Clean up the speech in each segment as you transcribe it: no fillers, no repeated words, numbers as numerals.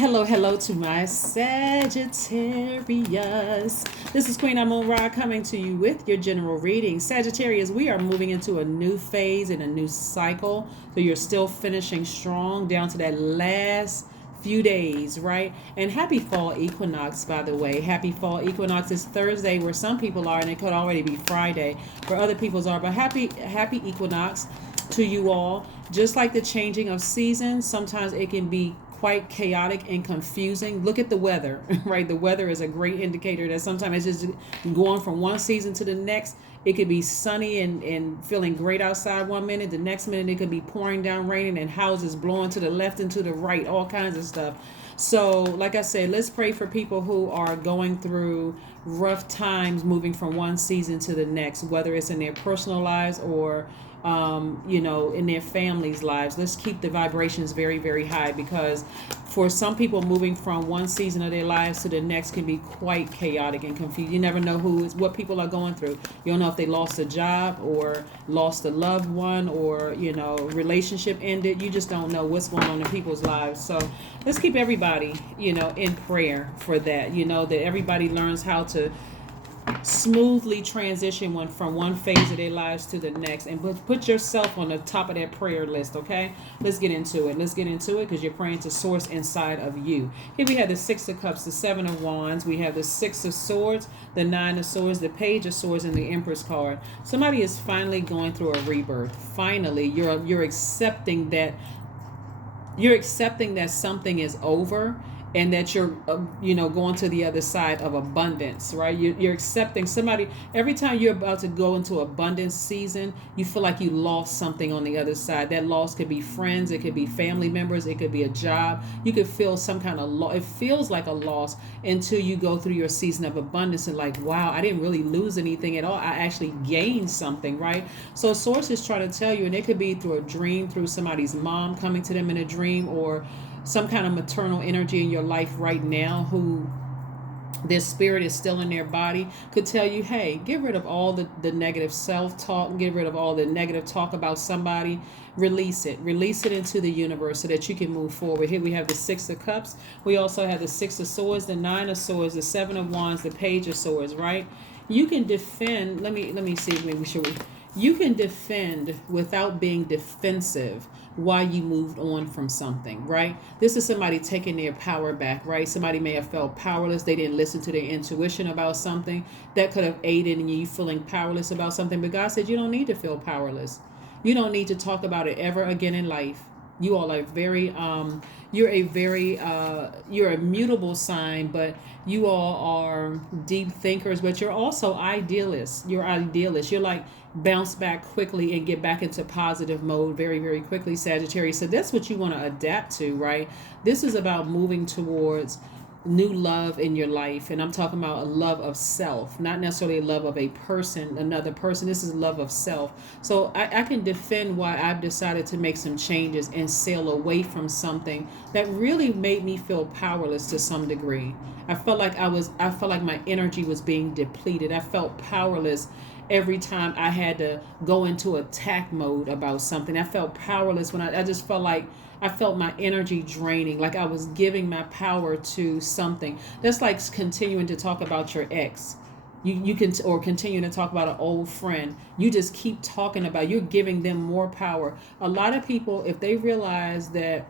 Hello to my Sagittarius. This is Queen Amun Ra coming to you with your general reading. Sagittarius, we are moving into a new phase and a new cycle. So you're still finishing strong down to that last few days, right? And happy fall equinox, by the way. Happy fall equinox is Thursday where some people are, and it could already be Friday where other people's are. But happy equinox to you all. Just like the changing of seasons, sometimes it can be quite chaotic and confusing. Look at the weather, right? The weather is a great indicator that sometimes it's just going from one season to the next. It could be sunny and feeling great outside one minute. The next minute it could be pouring down raining and houses blowing to the left and to the right, all kinds of stuff. So like I said, let's pray for people who are going through rough times moving from one season to the next, whether it's in their personal lives or in their families' lives. Let's keep the vibrations very, very high, because for some people, moving from one season of their lives to the next can be quite chaotic and confused. You never know what people are going through. You don't know if they lost a job or lost a loved one or, relationship ended. You just don't know what's going on in people's lives. So let's keep everybody, in prayer for that, that everybody learns how to smoothly transition from one phase of their lives to the next, and put yourself on the top of that prayer list. Okay, let's get into it because you're praying to source inside of you. Here we have the Six of Cups, the Seven of Wands, we have the Six of Swords, the Nine of Swords, the Page of Swords, and the Empress card. Somebody is finally going through a rebirth. Finally, you're accepting that something is over, and that you're going to the other side of abundance, right? You're accepting somebody. Every time you're about to go into abundance season, you feel like you lost something on the other side. That loss could be friends, it could be family members, it could be a job. You could feel some kind of loss. It feels like a loss until you go through your season of abundance and like, wow, I didn't really lose anything at all. I actually gained something, right? So source is trying to tell you, and it could be through a dream, through somebody's mom coming to them in a dream, or some kind of maternal energy in your life right now who their spirit is still in their body, could tell you, hey, get rid of all the negative self-talk, get rid of all the negative talk about somebody, release it into the universe so that you can move forward. Here we have the Six of Cups, we also have the Six of Swords, the Nine of Swords, the Seven of Wands, the Page of Swords, right? You can defend, let me see, maybe you can defend without being defensive why you moved on from something, right? This is somebody taking their power back, right? Somebody may have felt powerless. They didn't listen to their intuition about something that could have aided in you feeling powerless about something. But God said you don't need to feel powerless. You don't need to talk about it ever again in life. You all are you're a mutable sign, but you all are deep thinkers, but you're also idealists. You're idealists. You're like bounce back quickly and get back into positive mode very, very quickly, Sagittarius. So that's what you want to adapt to, right? This is about moving towards new love in your life, and I'm talking about a love of self, not necessarily a love of a person, another person. This is love of self. So I can defend why I've decided to make some changes and sail away from something that really made me feel powerless to some degree. I felt like my energy was being depleted. I felt powerless every time I had to go into attack mode about something. I felt powerless when I just felt like I felt my energy draining, like I was giving my power to something. That's like continuing to talk about your ex. You can, or continue to talk about an old friend. You just keep talking about, you're giving them more power. A lot of people, if they realize that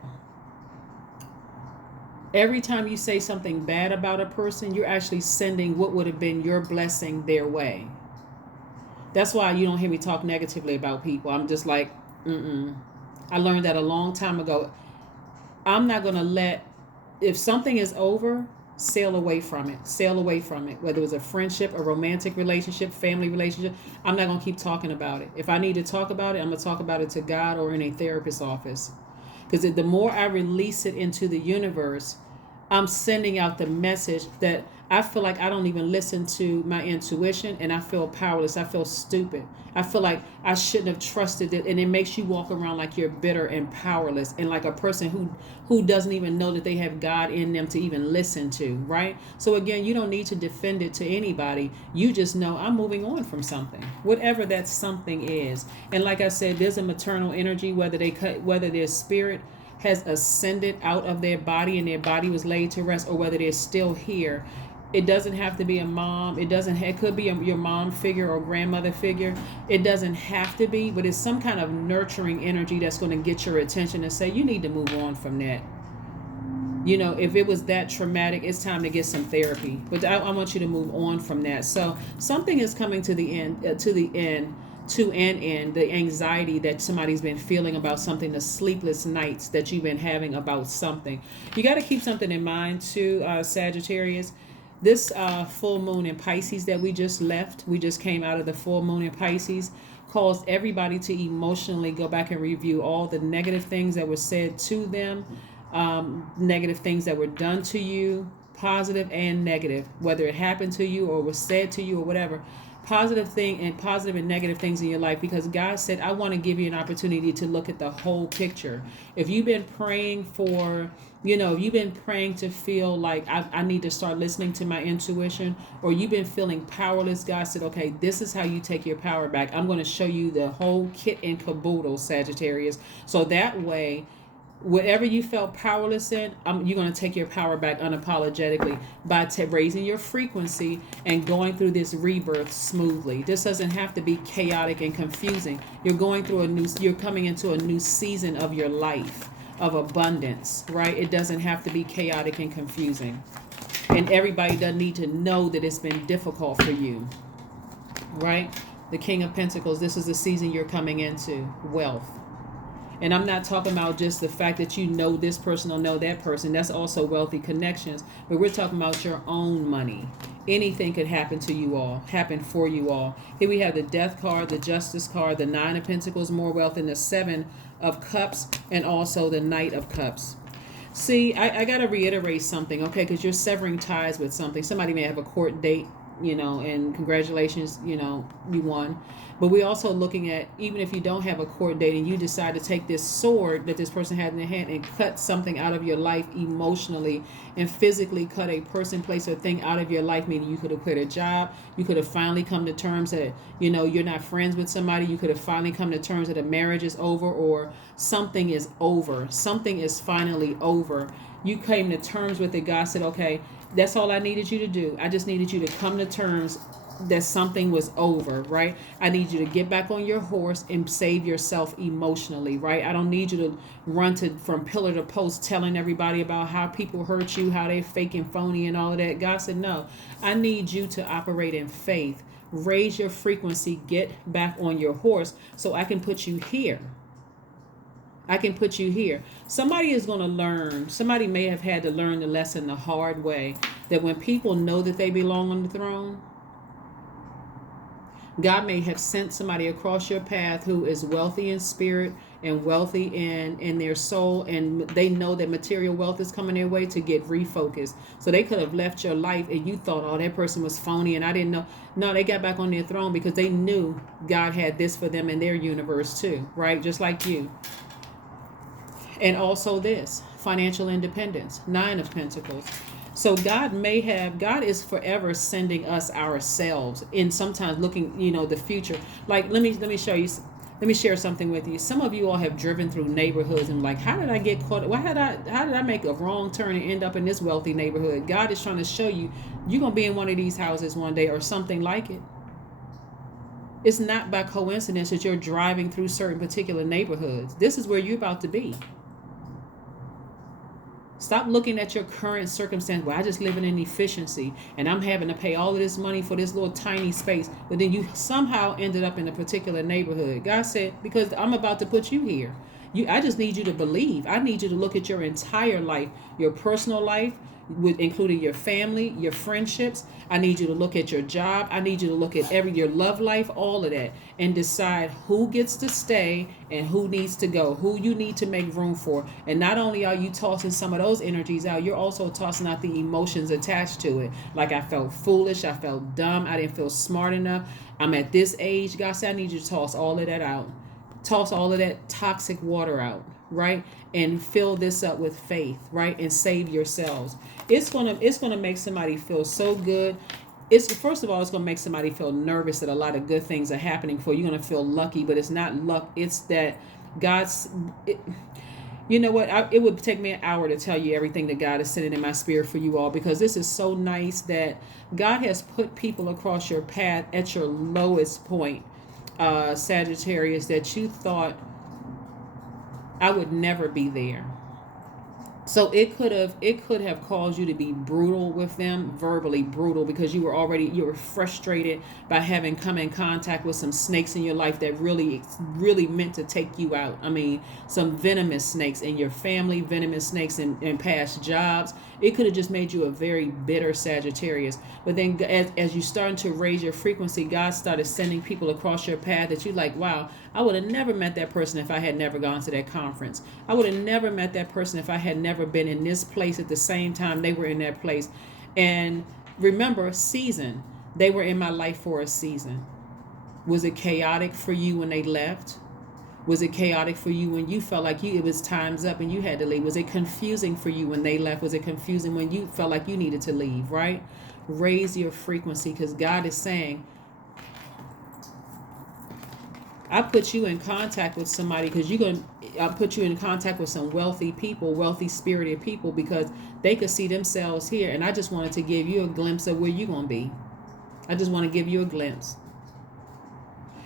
every time you say something bad about a person, you're actually sending what would have been your blessing their way. That's why you don't hear me talk negatively about people. I'm just like, I learned that a long time ago. I'm not going to let, if something is over, sail away from it. Whether it was a friendship, a romantic relationship, family relationship, I'm not going to keep talking about it. If I need to talk about it, I'm going to talk about it to God or in a therapist's office. Because the more I release it into the universe, I'm sending out the message that I feel like I don't even listen to my intuition, and I feel powerless. I feel stupid. I feel like I shouldn't have trusted it. And it makes you walk around like you're bitter and powerless, and like a person who doesn't even know that they have God in them to even listen to, right? So again, you don't need to defend it to anybody. You just know I'm moving on from something, whatever that something is. And like I said, there's a maternal energy, whether their spirit has ascended out of their body and their body was laid to rest, or whether they're still here. It doesn't have to be a mom. It could be your mom figure or grandmother figure. It doesn't have to be, but it's some kind of nurturing energy that's going to get your attention and say, you need to move on from that. You know, if it was that traumatic, it's time to get some therapy. But I want you to move on from that. So something is coming to the end, the anxiety that somebody's been feeling about something, the sleepless nights that you've been having about something. You got to keep something in mind too, Sagittarius. This full moon in Pisces that we just came out of the full moon in Pisces, caused everybody to emotionally go back and review all the negative things that were said to them, negative things that were done to you, positive and negative, whether it happened to you or was said to you or whatever. Positive and negative things in your life, because God said, I want to give you an opportunity to look at the whole picture. If you've been praying you've been praying to feel like I need to start listening to my intuition, or you've been feeling powerless, God said, okay, this is how you take your power back. I'm going to show you the whole kit and caboodle, Sagittarius. So that way, whatever you felt powerless in, you're going to take your power back unapologetically by raising your frequency and going through this rebirth smoothly. This doesn't have to be chaotic and confusing. You're coming into a new season of your life of abundance, right? It doesn't have to be chaotic and confusing. And everybody doesn't need to know that it's been difficult for you, right? The King of Pentacles, this is the season you're coming into, wealth. And I'm not talking about just the fact that you know this person or know that person. That's also wealthy connections. But we're talking about your own money. Anything could happen to you all, happen for you all. Here we have the Death card, the Justice card, the Nine of Pentacles, more wealth, and the Seven of Cups, and also the Knight of Cups. See, I got to reiterate something, okay, because you're severing ties with something. Somebody may have a court date, and congratulations, you won. But we're also looking at, even if you don't have a court date and you decide to take this sword that this person had in their hand and cut something out of your life emotionally and physically cut a person, place, or thing out of your life, meaning you could have quit a job, you could have finally come to terms that, you're not friends with somebody, you could have finally come to terms that a marriage is over, or something is over, something is finally over. You came to terms with it. God said, okay, that's all I needed you to do. I just needed you to come to terms that something was over, right? I need you to get back on your horse and save yourself emotionally, right? I don't need you to run from pillar to post telling everybody about how people hurt you, how they fake and phony and all of that. God said, no, I need you to operate in faith. Raise your frequency, get back on your horse so I can put you here. I can put you here. Somebody is going to learn. Somebody may have had to learn the lesson the hard way, that when people know that they belong on the throne, God may have sent somebody across your path who is wealthy in spirit and wealthy in their soul, and they know that material wealth is coming their way to get refocused. So they could have left your life and you thought, oh, that person was phony and I didn't know. No, they got back on their throne because they knew God had this for them in their universe too, right? Just like you. And also this, financial independence, Nine of Pentacles. So God is forever sending us ourselves in, sometimes looking, the future. Like, let me share something with you. Some of you all have driven through neighborhoods and like, how did I get caught? How did I make a wrong turn and end up in this wealthy neighborhood? God is trying to show you, you're going to be in one of these houses one day or something like it. It's not by coincidence that you're driving through certain particular neighborhoods. This is where you're about to be. Stop looking at your current circumstance. Well, I just live in an efficiency and I'm having to pay all of this money for this little tiny space. But then you somehow ended up in a particular neighborhood. God said, because I'm about to put you here. I just need you to believe. I need you to look at your entire life, your personal life, including your family, your friendships. I need you to look at your job. I need you to look at your love life, all of that, and decide who gets to stay and who needs to go, who you need to make room for. And not only are you tossing some of those energies out, you're also tossing out the emotions attached to it. Like, I felt foolish, I felt dumb, I didn't feel smart enough. I'm at this age. God said, I need you to toss all of that out. Toss all of that toxic water out, right? And fill this up with faith, right? And save yourselves. It's gonna make somebody feel so good. First of all, it's gonna make somebody feel nervous that a lot of good things are happening for you. You're gonna feel lucky, but it's not luck. It's that You know what? It would take me an hour to tell you everything that God is sending in my spirit for you all, because this is so nice that God has put people across your path at your lowest point, Sagittarius, that you thought, I would never be there. So it could have caused you to be brutal with them, verbally brutal, because you were frustrated by having come in contact with some snakes in your life that really meant to take you out. I mean, some venomous snakes in your family, venomous snakes in past jobs. It could have just made you a very bitter Sagittarius. But then as you starting to raise your frequency, God started sending people across your path that you like, wow, I would have never met that person if I had never gone to that conference. I would have never met that person if I had never been in this place at the same time they were in that place. And remember, season. They were in my life for a season. Was it chaotic for you when they left? Was it chaotic for you when you felt like it was time's up and you had to leave? Was it confusing for you when they left? Was it confusing when you felt like you needed to leave, right? Raise your frequency, because God is saying, I put you in contact with somebody because I'll put you in contact with some wealthy people, wealthy spirited people, because they could see themselves here. And I just wanted to give you a glimpse of where you're going to be. I just want to give you a glimpse.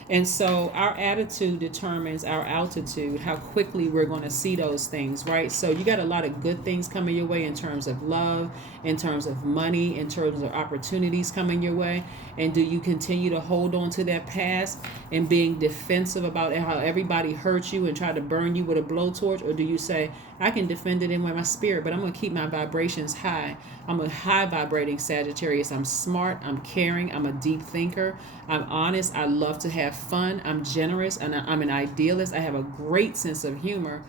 And so our attitude determines our altitude, how quickly we're going to see those things, right? So you got a lot of good things coming your way in terms of love, in terms of money, in terms of opportunities coming your way. And do you continue to hold on to that past and being defensive about how everybody hurt you and try to burn you with a blowtorch? Or do you say, I can defend it in my spirit, but I'm going to keep my vibrations high. I'm a high vibrating Sagittarius. I'm smart. I'm caring. I'm a deep thinker. I'm honest. I love to have fun. I'm generous, and I'm an idealist. I have a great sense of humor.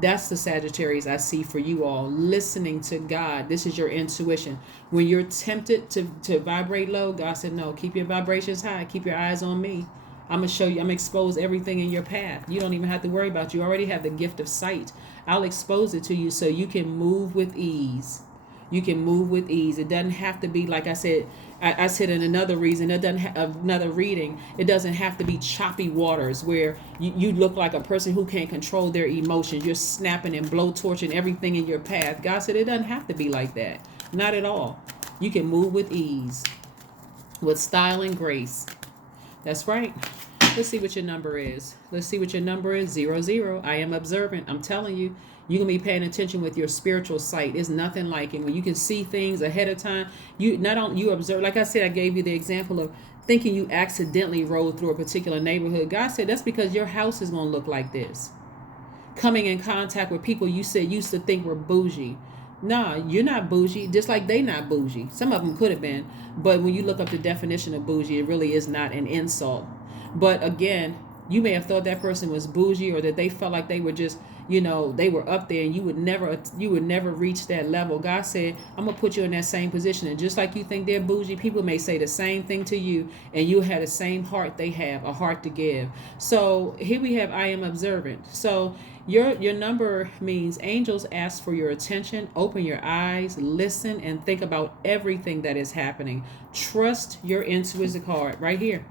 That's the Sagittarius I see for you all. Listening to God. This is your intuition. When you're tempted to vibrate low, God said, no, keep your vibrations high. Keep your eyes on me. I'm going to show you. I'm going to expose everything in your path. You don't even have to worry about it. You already have the gift of sight. I'll expose it to you so you can move with ease. You can move with ease. It doesn't have to be, like I said, I said in another reason, another reading, it doesn't have to be choppy waters where you look like a person who can't control their emotions. You're snapping and blowtorching everything in your path. God said it doesn't have to be like that. Not at all. You can move with ease, with style and grace. That's right. Let's see what your number is. Let's see what your number is. 00. I am observant. I'm telling you, you're going to be paying attention with your spiritual sight. It's nothing like it. When you can see things ahead of time, you observe. Like I said, I gave you the example of thinking you accidentally rode through a particular neighborhood. God said that's because your house is going to look like this. Coming in contact with people you said used to think were bougie. Nah, you're not bougie, just like they not bougie. Some of them could have been, but when you look up the definition of bougie, it really is not an insult. But again, you may have thought that person was bougie, or that they felt like they were just, they were up there, and you would never reach that level. God said, I'm going to put you in that same position. And just like you think they're bougie, people may say the same thing to you, and you have the same heart they have, a heart to give. So here we have, I am observant. So your number means angels ask for your attention. Open your eyes, listen, and think about everything that is happening. Trust your intuition card right here.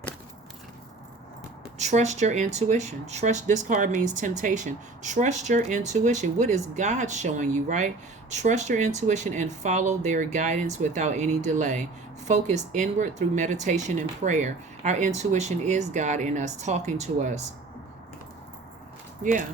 Trust your intuition. This card means temptation. Trust your intuition. What is God showing you, right? Trust your intuition and follow their guidance without any delay. Focus inward through meditation and prayer. Our intuition is God in us, talking to us. Yeah.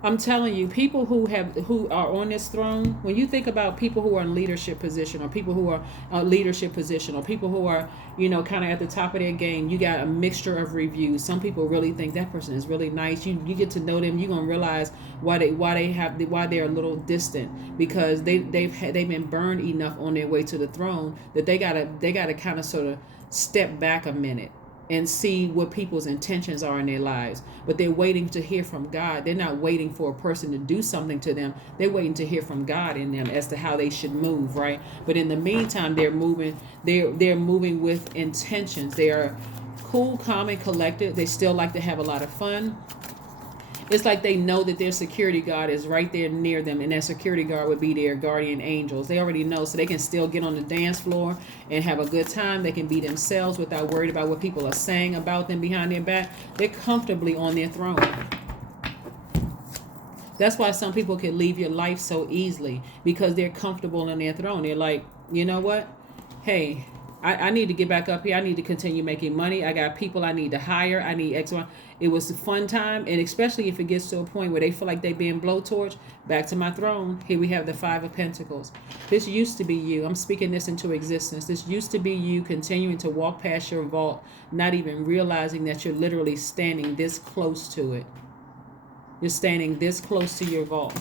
I'm telling you, people who are on this throne, when you think about people who are in leadership position, or people who are leadership position, or people who are, kind of at the top of their game, you got a mixture of reviews. Some people really think that person is really nice. You get to know them, you're gonna realize why they're a little distant, because they've been burned enough on their way to the throne that they gotta kind of sort of step back a minute and see what people's intentions are in their lives. But they're waiting to hear from God. They're not waiting for a person to do something to them. They're waiting to hear from God in them as to how they should move, right? But in the meantime, they're moving with intentions. They are cool, calm, and collected. They still like to have a lot of fun. It's like they know that their security guard is right there near them, and that security guard would be their guardian angels. They already know, so they can still get on the dance floor and have a good time. They can be themselves without worried about what people are saying about them behind their back. They're comfortably on their throne. That's why some people can leave your life so easily, because they're comfortable in their throne. They're like, you know what? Hey, I need to get back up here. I need to continue making money. I got people I need to hire. I need X, Y. It was a fun time. And especially if it gets to a point where they feel like they're being blowtorch, back to my throne. Here we have the Five of Pentacles. This used to be you. I'm speaking this into existence. This used to be you continuing to walk past your vault, not even realizing that you're literally standing this close to it. You're standing this close to your vault,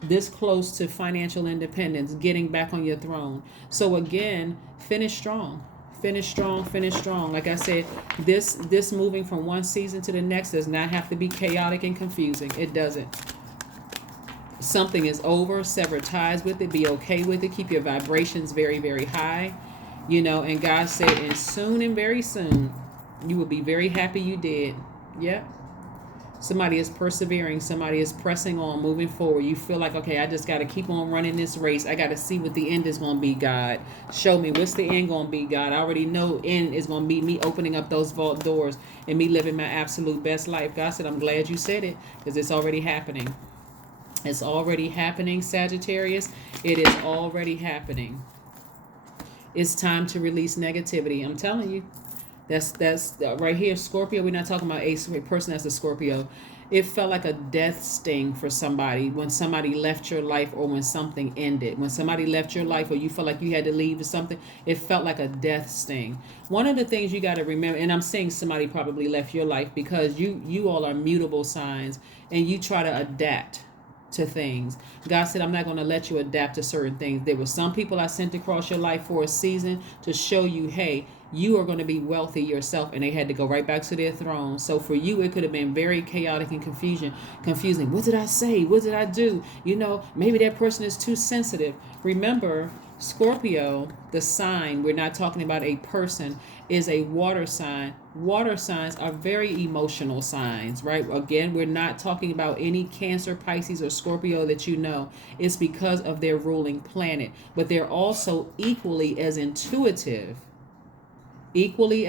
this close to financial independence, getting back on your throne. So again, finish strong. Finish strong, finish strong. Like I said, this moving from one season to the next does not have to be chaotic and confusing. It doesn't. Something is over, sever ties with it, be okay with it, keep your vibrations very, very high. And God said, and soon and very soon, you will be very happy you did. Yep. Somebody is persevering. Somebody is pressing on, moving forward. You feel like, okay, I just got to keep on running this race. I got to see what the end is going to be, God. Show me what's the end going to be, God. I already know end is going to be me opening up those vault doors and me living my absolute best life. God said, I'm glad you said it, because it's already happening. It's already happening, Sagittarius. It is already happening. It's time to release negativity. I'm telling you. That's right here, Scorpio. We're not talking about a person that's a Scorpio. It felt like a death sting for somebody when somebody left your life, or when something ended. When somebody left your life, or you felt like you had to leave or something, it felt like a death sting. One of the things you got to remember, and I'm saying somebody probably left your life because you all are mutable signs, and you try to adapt to things. God said, I'm not going to let you adapt to certain things. There were some people I sent across your life for a season to show you, hey, you are going to be wealthy yourself, and they had to go right back to their throne. So for you, it could have been very chaotic and confusing. What did I say? What did I do? Maybe that person is too sensitive. Remember, Scorpio, the sign, we're not talking about a person, is a water sign. Water signs are very emotional signs, right? Again, we're not talking about any Cancer, Pisces, or Scorpio that you know. It's because of their ruling planet. But they're also equally as intuitive, highly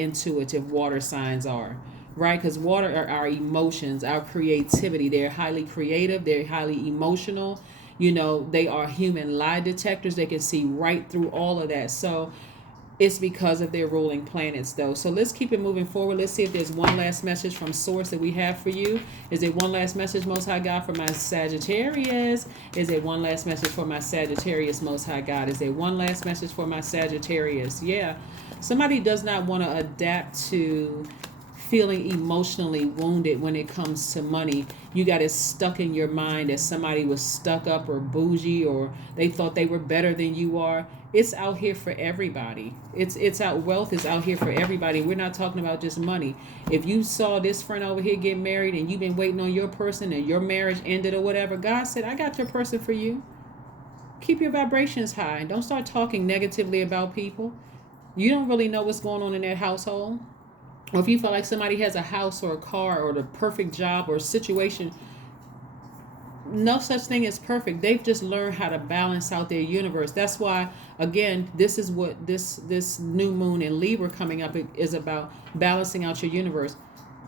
intuitive water signs are, right? Because water are our emotions, our creativity. They're highly creative. They're highly emotional. They are human lie detectors. They can see right through all of that. So it's because of their ruling planets, though. So let's keep it moving forward. Let's see if there's one last message from Source that we have for you. Is there one last message, Most High God, for my Sagittarius? Is there one last message for my Sagittarius, Most High God? Is there one last message for my Sagittarius? Yeah. Somebody does not want to adapt to feeling emotionally wounded when it comes to money. You got it stuck in your mind that somebody was stuck up or bougie, or they thought they were better than you are. It's out here for everybody. Wealth is out here for everybody. We're not talking about just money. If you saw this friend over here get married and you've been waiting on your person and your marriage ended or whatever, God said, I got your person for you. Keep your vibrations high. Don't start talking negatively about people. You don't really know what's going on in that household. Or if you feel like somebody has a house or a car or the perfect job or situation, no such thing as perfect. They've just learned how to balance out their universe. That's why, again, this is what this new moon in Libra coming up is about, balancing out your universe.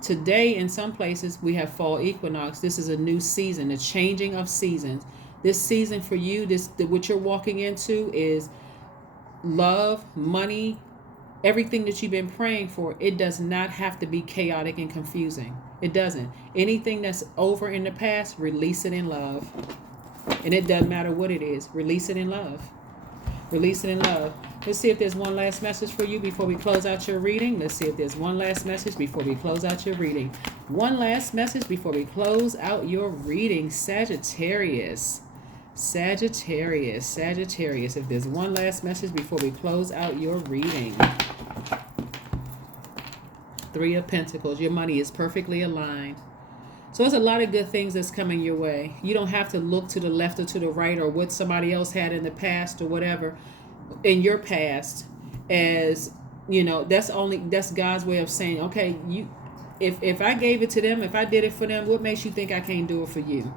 Today, in some places, we have fall equinox. This is a new season, a changing of seasons. This season for you, what you're walking into is love, money, everything that you've been praying for. It does not have to be chaotic and confusing. It doesn't. Anything that's over in the past, release it in love. And it doesn't matter what it is. Release it in love. Release it in love. Let's see if there's one last message for you before we close out your reading. Let's see if there's one last message before we close out your reading. One last message before we close out your reading, Sagittarius. Sagittarius. If there's one last message before we close out your reading. Three of Pentacles. Your money is perfectly aligned. So there's a lot of good things that's coming your way. You don't have to look to the left or to the right or what somebody else had in the past or whatever in your past as, that's God's way of saying, okay, if I gave it to them, if I did it for them, what makes you think I can't do it for you?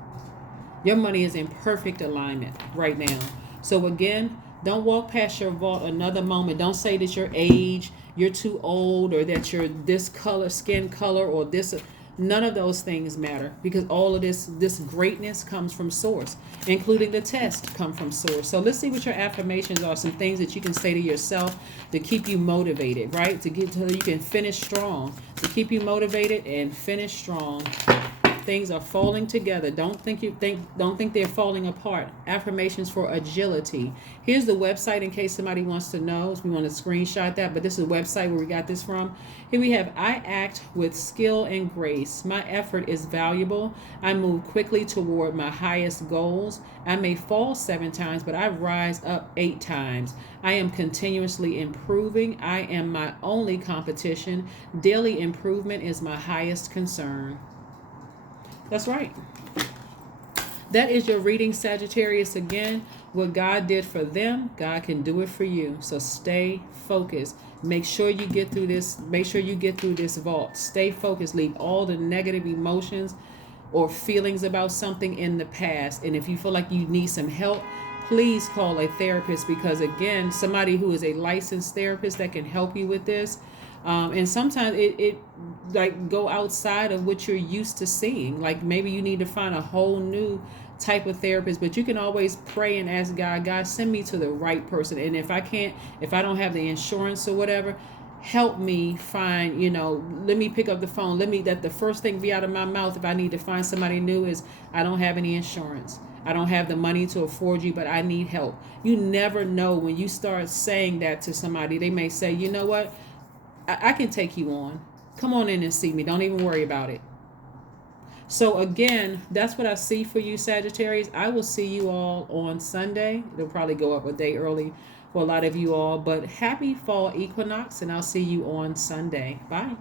Your money is in perfect alignment right now. So again, don't walk past your vault another moment. Don't say that your age, you're too old, or that you're this color, skin color, or this. None of those things matter, because all of this greatness comes from source, including the test come from source. So let's see what your affirmations are, some things that you can say to yourself to keep you motivated, right? To get to you can finish strong, to keep you motivated and finish strong. Things are falling together. Don't think they're falling apart. Affirmations for agility. Here's the website in case somebody wants to know. If we want to screenshot that, but this is a website where we got this from. Here we have, I act with skill and grace. My effort is valuable. I move quickly toward my highest goals. I may fall 7 times, but I rise up 8 times. I am continuously improving. I am my only competition. Daily improvement is my highest concern. That's right. That is your reading, Sagittarius. Again, what God did for them, God can do it for you. So stay focused. Make sure you get through this. Make sure you get through this vault. Stay focused. Leave all the negative emotions or feelings about something in the past. And if you feel like you need some help, please call a therapist, because again, somebody who is a licensed therapist that can help you with this. And sometimes it like go outside of what you're used to seeing. Like maybe you need to find a whole new type of therapist, but you can always pray and ask God, send me to the right person. And if I don't have the insurance or whatever, help me find, let me pick up the phone. That the first thing be out of my mouth if I need to find somebody new is, I don't have any insurance. I don't have the money to afford you, but I need help. You never know when you start saying that to somebody. They may say, you know what? I can take you on. Come on in and see me. Don't even worry about it. So again, that's what I see for you, Sagittarius. I will see you all on Sunday. It'll probably go up a day early for a lot of you all. But happy fall equinox, and I'll see you on Sunday. Bye.